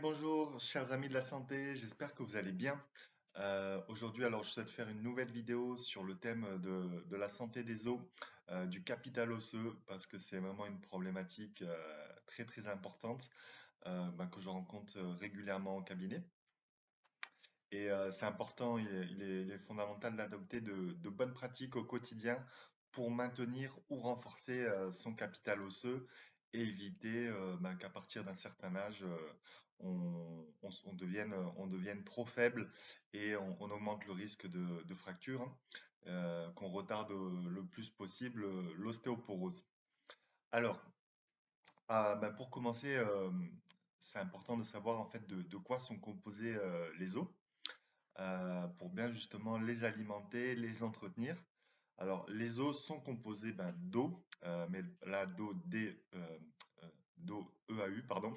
Bonjour, chers amis de la santé, j'espère que vous allez bien. Aujourd'hui, alors, je souhaite faire une nouvelle vidéo sur le thème de la santé des os, du capital osseux, parce que c'est vraiment une problématique très très importante que je rencontre régulièrement au cabinet. Et c'est important, il est fondamental d'adopter de bonnes pratiques au quotidien pour maintenir ou renforcer son capital osseux et éviter qu'à partir d'un certain âge, on devienne trop faible et on augmente le risque de fracture, hein, qu'on retarde le plus possible l'ostéoporose. Alors, pour commencer, c'est important de savoir en fait de quoi sont composés les os pour bien justement les alimenter, les entretenir. Alors, les os sont composés d'eau, mais là, d'eau, d'eau, EAU, pardon.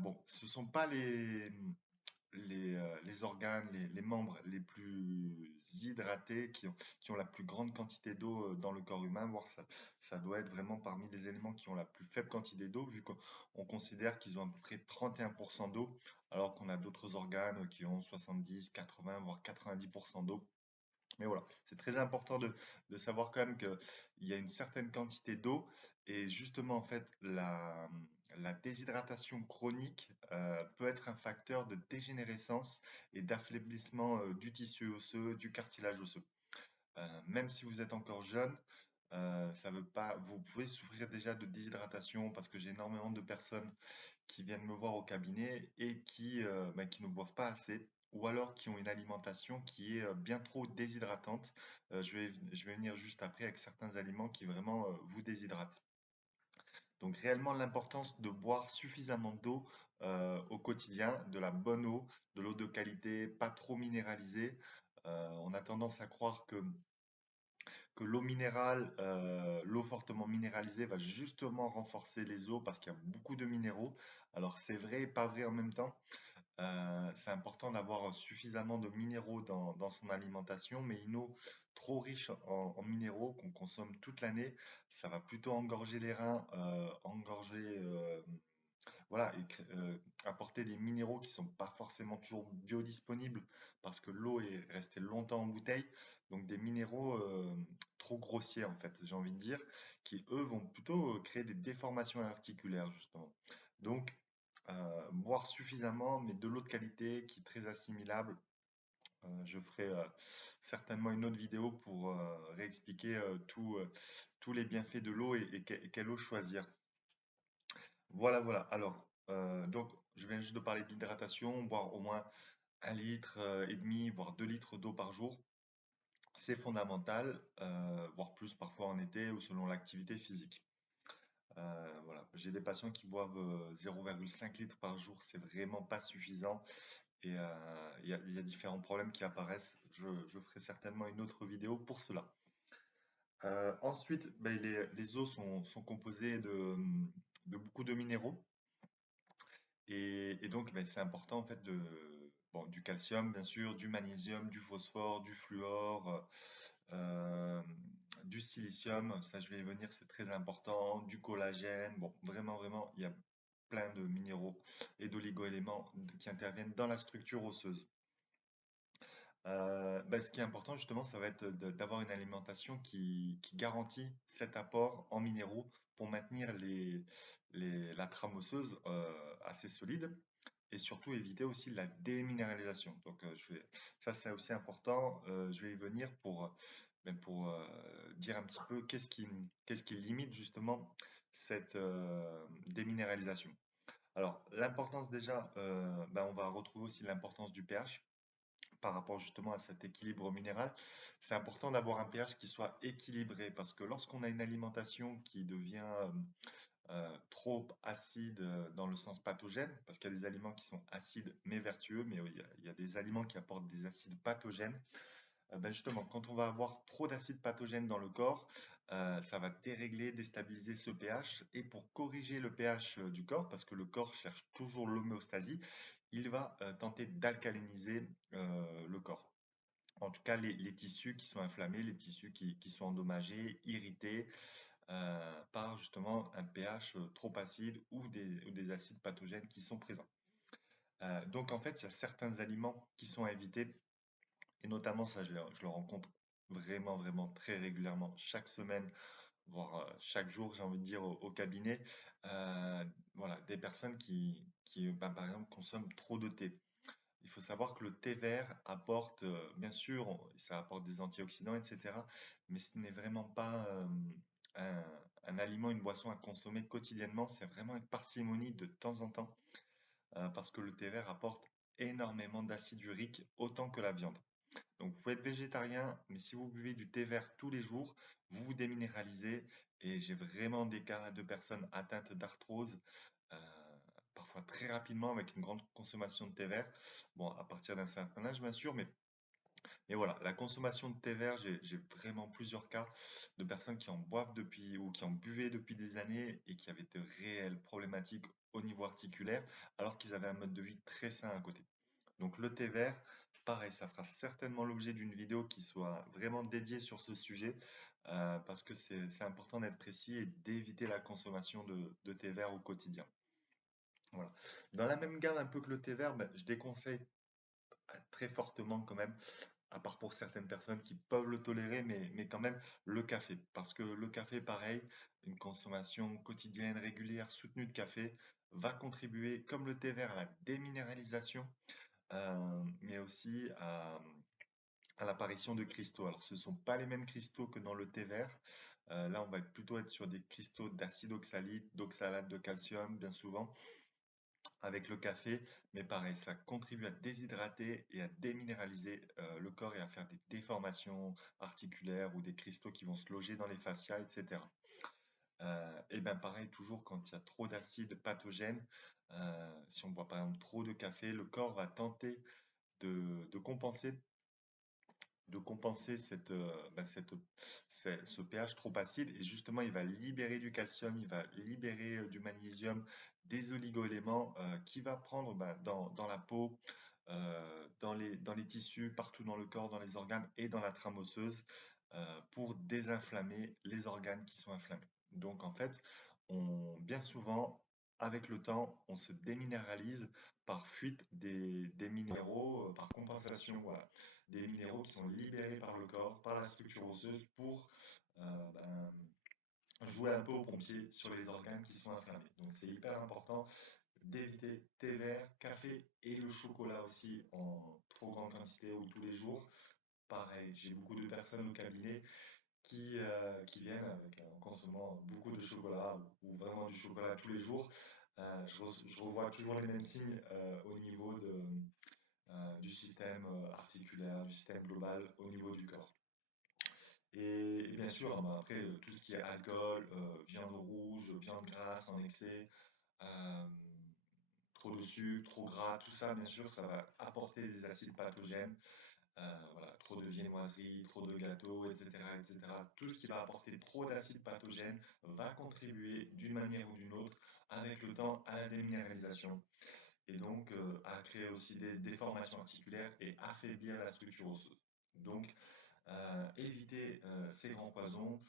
Bon, ce ne sont pas les organes, les membres les plus hydratés qui ont la plus grande quantité d'eau dans le corps humain, voire ça doit être vraiment parmi les éléments qui ont la plus faible quantité d'eau, vu qu'on considère qu'ils ont à peu près 31% d'eau, alors qu'on a d'autres organes qui ont 70, 80, voire 90% d'eau. Mais voilà, c'est très important de savoir quand même qu'il y a une certaine quantité d'eau et justement en fait la déshydratation chronique peut être un facteur de dégénérescence et d'affaiblissement du tissu osseux, du cartilage osseux. Même si vous êtes encore jeune, ça veut pas, vous pouvez souffrir déjà de déshydratation parce que j'ai énormément de personnes qui viennent me voir au cabinet et qui ne boivent pas assez ou alors qui ont une alimentation qui est bien trop déshydratante. Je vais venir juste après avec certains aliments qui vraiment vous déshydratent. Donc réellement l'importance de boire suffisamment d'eau au quotidien, de la bonne eau, de l'eau de qualité, pas trop minéralisée. On a tendance à croire que l'eau minérale, l'eau fortement minéralisée va justement renforcer les os parce qu'il y a beaucoup de minéraux. Alors c'est vrai et pas vrai en même temps. C'est important d'avoir suffisamment de minéraux dans son alimentation, mais une eau trop riche en minéraux qu'on consomme toute l'année, ça va plutôt engorger les reins, voilà, apporter des minéraux qui sont pas forcément toujours biodisponibles parce que l'eau est restée longtemps en bouteille. Donc des minéraux trop grossiers en fait, j'ai envie de dire, qui eux vont plutôt créer des déformations articulaires justement. Donc boire suffisamment, mais de l'eau de qualité qui est très assimilable. Je ferai certainement une autre vidéo pour réexpliquer tous les bienfaits de l'eau et quelle eau choisir. Voilà, voilà. Alors, donc, je viens juste de parler de l'hydratation, boire au moins 1 litre et demi, voire 2 litres d'eau par jour. C'est fondamental, voire plus parfois en été ou selon l'activité physique. Voilà. J'ai des patients qui boivent 0,5 litres par jour, c'est vraiment pas suffisant. Et il y a différents problèmes qui apparaissent. Je ferai certainement une autre vidéo pour cela. Ensuite, les os sont composés de beaucoup de minéraux. Et donc, c'est important en fait bon, du calcium, bien sûr, du magnésium, du phosphore, du fluor, euh, du silicium, ça je vais y venir, c'est très important, du collagène, bon, vraiment, vraiment, il y a plein de minéraux et d'oligo-éléments qui interviennent dans la structure osseuse. Ce qui est important justement, ça va être d'avoir une alimentation qui garantit cet apport en minéraux pour maintenir la trame osseuse assez solide et surtout éviter aussi la déminéralisation. Donc ça c'est aussi important. Je vais y venir pour dire un petit peu qu'est-ce qui limite justement cette déminéralisation. Alors l'importance déjà, on va retrouver aussi l'importance du pH par rapport justement à cet équilibre minéral. C'est important d'avoir un pH qui soit équilibré parce que lorsqu'on a une alimentation qui devient trop acide dans le sens pathogène, parce qu'il y a des aliments qui sont acides mais vertueux, mais il y a des aliments qui apportent des acides pathogènes. Justement, quand on va avoir trop d'acides pathogènes dans le corps, ça va dérégler, déstabiliser ce pH. Et pour corriger le pH du corps, parce que le corps cherche toujours l'homéostasie, il va tenter d'alcaliniser le corps. En tout cas, les tissus qui sont inflammés, les tissus qui sont endommagés, irrités, par justement un pH trop acide ou des acides pathogènes qui sont présents. Donc en fait, il y a certains aliments qui sont à éviter, et notamment ça, je le rencontre vraiment, vraiment très régulièrement, chaque semaine, voire chaque jour, j'ai envie de dire, au cabinet. Euh, voilà, des personnes qui ben, par exemple, consomment trop de thé. Il faut savoir que le thé vert apporte, bien sûr, ça apporte des antioxydants, etc. Mais ce n'est vraiment pas un, un aliment, une boisson à consommer quotidiennement. C'est vraiment une parcimonie de temps en temps, parce que le thé vert apporte énormément d'acide urique, autant que la viande. Donc, vous pouvez être végétarien, mais si vous buvez du thé vert tous les jours, vous vous déminéralisez. Et j'ai vraiment des cas de personnes atteintes d'arthrose, euh, parfois très rapidement avec une grande consommation de thé vert. Bon, à partir d'un certain âge, bien sûr, mais voilà, la consommation de thé vert, j'ai vraiment plusieurs cas de personnes qui en boivent depuis ou qui en buvaient depuis des années et qui avaient de réelles problématiques au niveau articulaire, alors qu'ils avaient un mode de vie très sain à côté. Donc le thé vert, pareil, ça fera certainement l'objet d'une vidéo qui soit vraiment dédiée sur ce sujet, parce que c'est important d'être précis et d'éviter la consommation de thé vert au quotidien. Voilà. Dans la même gamme un peu que le thé vert, ben, je déconseille très fortement quand même, à part pour certaines personnes qui peuvent le tolérer, mais quand même le café. Parce que le café, pareil, une consommation quotidienne, régulière, soutenue de café, va contribuer, comme le thé vert, à la déminéralisation, mais aussi à l'apparition de cristaux. Alors, ce ne sont pas les mêmes cristaux que dans le thé vert. Là, on va plutôt être sur des cristaux d'acide oxalique, d'oxalate de calcium, bien souvent, avec le café. Mais pareil, ça contribue à déshydrater et à déminéraliser le corps et à faire des déformations articulaires ou des cristaux qui vont se loger dans les fascias, etc. Et bien pareil, toujours quand il y a trop d'acides pathogènes, si on boit par exemple trop de café, le corps va tenter de compenser ce pH trop acide et justement il va libérer du calcium, il va libérer du magnésium, des oligoéléments qui va prendre dans la peau, dans les tissus, partout dans le corps, dans les organes et dans la trame osseuse pour désinflammer les organes qui sont inflammés. Donc en fait, bien souvent, avec le temps, on se déminéralise par fuite des minéraux, par compensation, voilà, des minéraux qui sont libérés par le corps, par la structure osseuse pour jouer un peu au pompier sur les organes qui sont inflammés. Donc c'est hyper important d'éviter thé vert, café et le chocolat aussi en trop grande quantité ou tous les jours. Pareil, j'ai beaucoup de personnes au cabinet qui viennent en consommant beaucoup de chocolat ou vraiment du chocolat tous les jours. Je revois toujours les mêmes signes au niveau du système articulaire, du système global, au niveau du corps. Et bien sûr, ah bah, après, tout ce qui est alcool, viande rouge, viande grasse en excès, euh, trop de sucre, trop gras, tout ça, bien sûr, ça va apporter des acides pathogènes. Voilà, trop de viennoiserie, trop de gâteaux, etc., etc. Tout ce qui va apporter trop d'acides pathogènes va contribuer d'une manière ou d'une autre, avec le temps, à la déminéralisation et donc à créer aussi des déformations articulaires et affaiblir la structure osseuse. Donc, éviter ces grands poisons.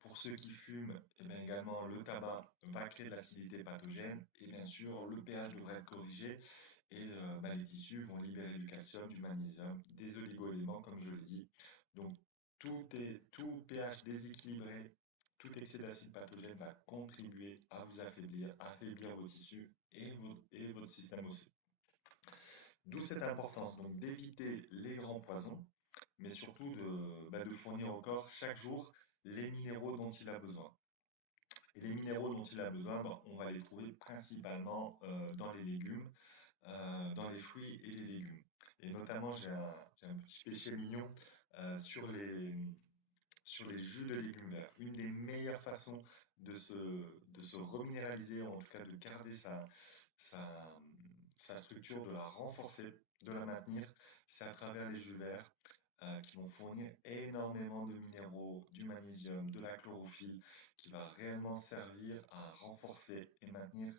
Pour ceux qui fument, et bien également le tabac va créer de l'acidité pathogène et bien sûr le pH devrait être corrigé et les tissus vont libérer du calcium, du magnésium, des oligoéléments comme je l'ai dit. Donc tout pH déséquilibré, tout excès d'acide pathogène va contribuer à vous affaiblir, à affaiblir vos tissus et votre système osseux. D'où cette importance donc d'éviter les grands poisons, mais surtout de fournir au corps chaque jour les minéraux dont il a besoin. Et les minéraux dont il a besoin, on va les trouver principalement dans les légumes, dans les fruits et les légumes. Et notamment, j'ai un petit péché mignon euh, sur les, sur les jus de légumes verts. Une des meilleures façons de se reminéraliser, ou en tout cas de garder sa, sa structure, de la renforcer, de la maintenir, c'est à travers les jus verts qui vont fournir énormément de minéraux, du magnésium, de la chlorophylle, qui va réellement servir à renforcer et maintenir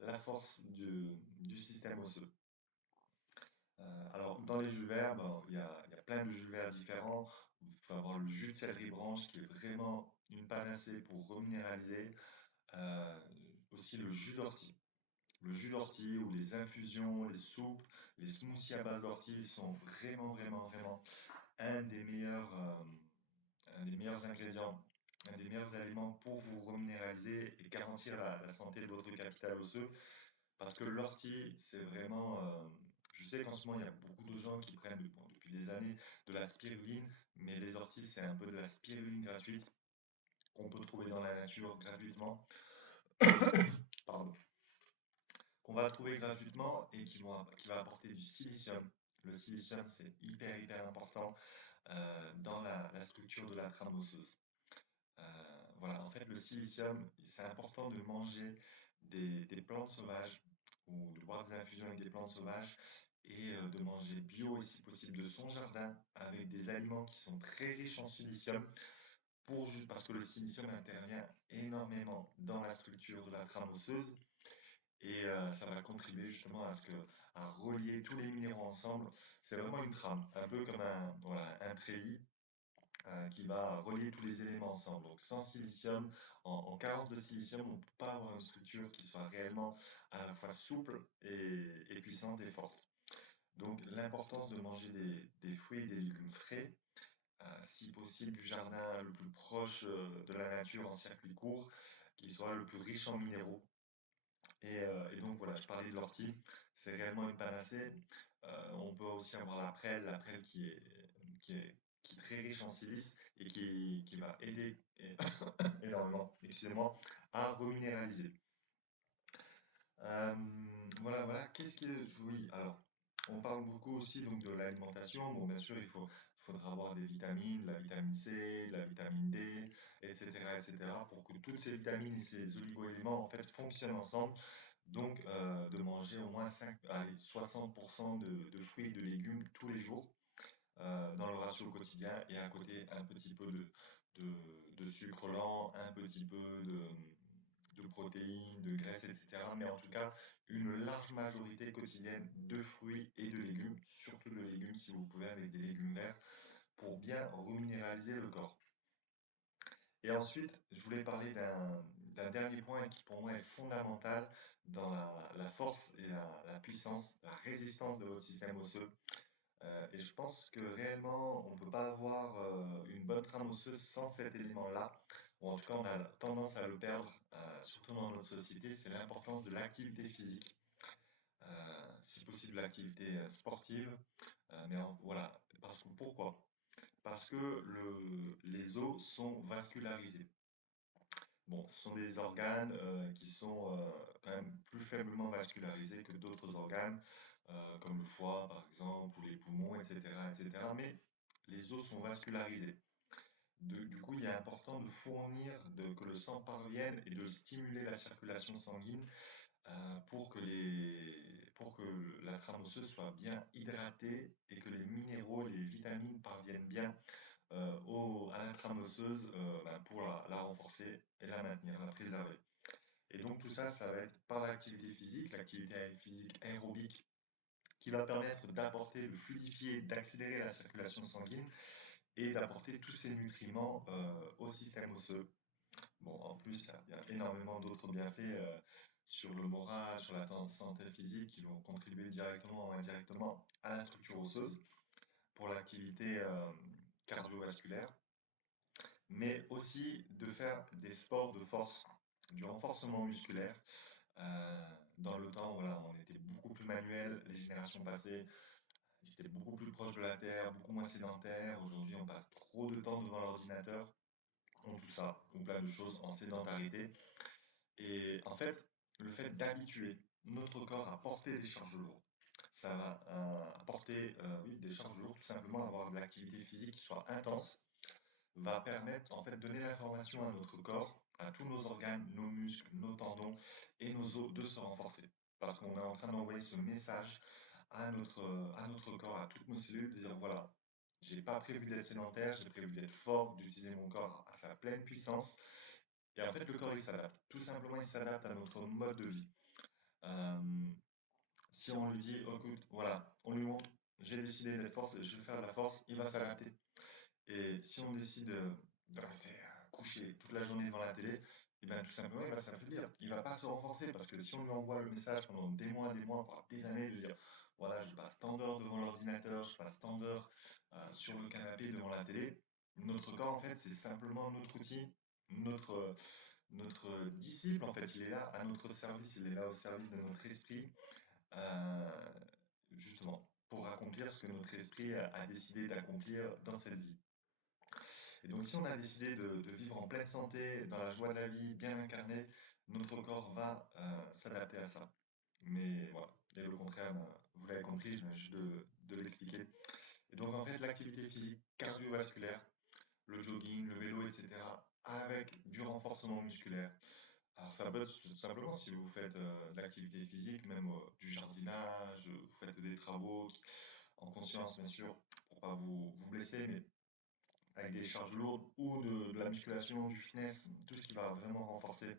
la force du système osseux. Alors, dans les jus verts, bon, il y a plein de jus verts différents. Vous pouvez avoir le jus de céleri branche qui est vraiment une panacée pour reminéraliser. Euh, Aussi le jus d'ortie. Le jus d'ortie ou les infusions, les soupes, les smoothies à base d'ortie sont vraiment, vraiment, vraiment un des meilleurs, ingrédients, un des meilleurs aliments pour vous reminéraliser et garantir la santé de votre capital osseux. Parce que l'ortie, c'est vraiment. Je sais qu'en ce moment, il y a beaucoup de gens qui prennent bon, depuis des années de la spiruline, mais les orties, c'est un peu de la spiruline gratuite qu'on peut trouver dans la nature gratuitement. Pardon. Qu'on va trouver gratuitement et qui va apporter du silicium. Le silicium, c'est hyper, hyper important dans la structure de la trame osseuse. Voilà, en fait, le silicium, c'est important de manger des plantes sauvages ou de boire des infusions avec des plantes sauvages et de manger bio et si possible de son jardin avec des aliments qui sont très riches en silicium parce que le silicium intervient énormément dans la structure de la trame osseuse et ça va contribuer justement à relier tous les minéraux ensemble. C'est vraiment une trame, un peu comme voilà, un treillis qui va relier tous les éléments ensemble. Donc sans silicium, en carence de silicium, on ne peut pas avoir une structure qui soit réellement à la fois souple et puissante et forte. Donc l'importance de manger des fruits et des légumes frais, si possible du jardin le plus proche de la nature en circuit court, qui soit le plus riche en minéraux. Et donc voilà, je parlais de l'ortie, c'est réellement une panacée. On peut aussi avoir la prêle qui est très riche en silice et qui va aider énormément, excusez-moi, à reminéraliser. Euh, voilà, voilà. Qu'est-ce que oui, alors, on parle beaucoup aussi donc de l'alimentation. Bon, bien sûr, faudra avoir des vitamines, de la vitamine C, de la vitamine D, etc., etc., pour que toutes ces vitamines et ces oligo-éléments en fait fonctionnent ensemble. Donc, de manger au moins 60% de fruits et de légumes tous les jours dans le ratio quotidien et à côté un petit peu de sucre lent, un petit peu de protéines, de graisses, etc. Mais en tout cas, une large majorité quotidienne de fruits et de légumes, surtout de légumes si vous pouvez avec des légumes verts, pour bien reminéraliser le corps. Et ensuite, je voulais parler d'un dernier point qui pour moi est fondamental dans la force et la puissance, la résistance de votre système osseux. Et je pense que réellement, on ne peut pas avoir une bonne trame osseuse sans cet élément-là, ou en tout cas, on a tendance à le perdre, surtout dans notre société, c'est l'importance de l'activité physique, si possible l'activité sportive, voilà, pourquoi? Parce que les os sont vascularisés. Bon, ce sont des organes qui sont quand même plus faiblement vascularisés que d'autres organes, comme le foie par exemple, ou les poumons, etc., etc. Mais les os sont vascularisés. Du coup, il est important de que le sang parvienne et de stimuler la circulation sanguine pour que la trame osseuse soit bien hydratée et que les minéraux et les vitamines parviennent bien à la trame osseuse pour la renforcer et la maintenir, la préserver. Et donc tout ça, ça va être par l'activité physique aérobique qui va permettre d'apporter, de fluidifier, d'accélérer la circulation sanguine et d'apporter tous ces nutriments au système osseux. Bon, en plus, il y a énormément d'autres bienfaits sur le moral, sur la santé physique qui vont contribuer directement ou indirectement à la structure osseuse pour l'activité cardiovasculaire, mais aussi de faire des sports de force, du renforcement musculaire. Dans le temps, voilà, on était beaucoup plus manuel, les générations passées, ils étaient beaucoup plus proches de la terre, beaucoup moins sédentaires. Aujourd'hui, on passe trop de temps devant l'ordinateur, on tout ça, ou plein de choses en sédentarité. Et en fait, le fait d'habituer notre corps à porter des charges lourdes, ça va apporter oui, des charges lourdes, tout simplement avoir de l'activité physique qui soit intense, va permettre, en fait, donner l'information à notre corps, à tous nos organes, nos muscles, nos tendons et nos os de se renforcer. Parce qu'on est en train d'envoyer ce message à notre corps, à toutes nos cellules, de dire voilà, j'ai pas prévu d'être sédentaire, j'ai prévu d'être fort, d'utiliser mon corps à sa pleine puissance. Et en fait, le corps, il s'adapte. Tout simplement, il s'adapte à notre mode de vie. Euh, Si on lui dit, oh, écoute, voilà, on lui montre, j'ai décidé d'être force, je vais faire de la force, il va s'arrêter. Et si on décide de rester couché toute la journée devant la télé, et bien tout simplement, il va s'affaiblir. Il va pas se renforcer parce que si on lui envoie le message pendant des mois, voire des années, de dire, voilà, je passe tant d'heures devant l'ordinateur, je passe tant d'heures sur le canapé devant la télé, notre corps, en fait, c'est simplement notre outil, notre, notre disciple, en fait, il est là à notre service, il est là au service de notre esprit, euh, justement, pour accomplir ce que notre esprit a décidé d'accomplir dans cette vie. Et donc, si on a décidé de vivre en pleine santé, dans la joie de la vie, bien incarné, notre corps va s'adapter à ça. Mais voilà, et le contraire, ben, vous l'avez compris, je viens juste de l'expliquer. Et donc, en fait, l'activité physique cardiovasculaire, le jogging, le vélo, etc., avec du renforcement musculaire. Alors, ça peut être simplement si vous faites de l'activité physique, même du jardinage, vous faites des travaux en conscience, bien sûr, pour pas vous blesser, mais avec des charges lourdes ou de la musculation, du fitness, tout ce qui va vraiment renforcer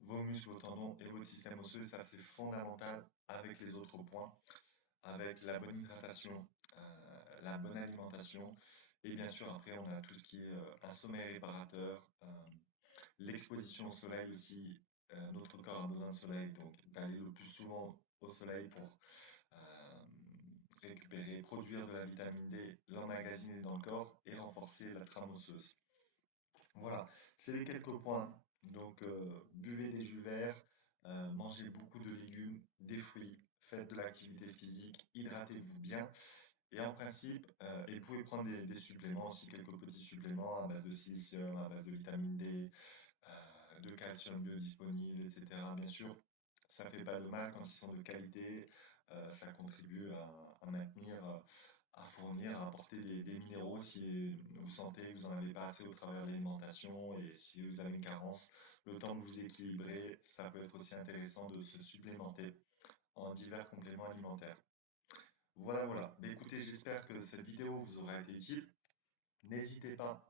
vos muscles, vos tendons et votre système osseux, ça c'est fondamental avec les autres points, avec la bonne hydratation, la bonne alimentation et bien sûr après on a tout ce qui est un sommeil réparateur, l'exposition au soleil aussi. Notre corps a besoin de soleil, donc d'aller le plus souvent au soleil pour euh, récupérer, produire de la vitamine D, l'emmagasiner dans le corps et renforcer la trame osseuse. Voilà, c'est les quelques points. Donc, buvez des jus verts, mangez beaucoup de légumes, des fruits, faites de l'activité physique, hydratez-vous bien. Et en principe, et vous pouvez prendre des suppléments aussi, quelques petits suppléments à base de silicium, à base de vitamine D, de calcium biodisponible, etc. Bien sûr, ça ne fait pas de mal quand ils sont de qualité, ça contribue à maintenir, à fournir, à apporter des minéraux si vous sentez que vous n'en avez pas assez au travers de l'alimentation et si vous avez une carence, le temps de vous équilibrer, ça peut être aussi intéressant de se supplémenter en divers compléments alimentaires. Voilà, voilà. Mais écoutez, j'espère que cette vidéo vous aura été utile. N'hésitez pas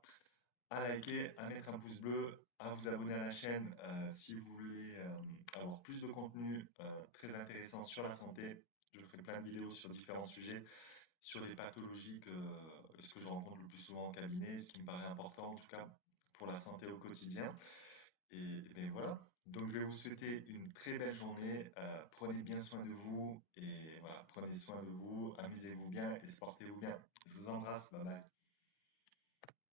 à liker, à mettre un pouce bleu, à vous abonner à la chaîne si vous voulez avoir plus de contenu très intéressant sur la santé. Je ferai plein de vidéos sur différents sujets, sur les pathologies ce que je rencontre le plus souvent en cabinet, ce qui me paraît important en tout cas pour la santé au quotidien. Et bien voilà. Donc je vais vous souhaiter une très belle journée. Prenez bien soin de vous et voilà, prenez soin de vous, amusez-vous bien et sportez-vous bien. Je vous embrasse. Bye bye.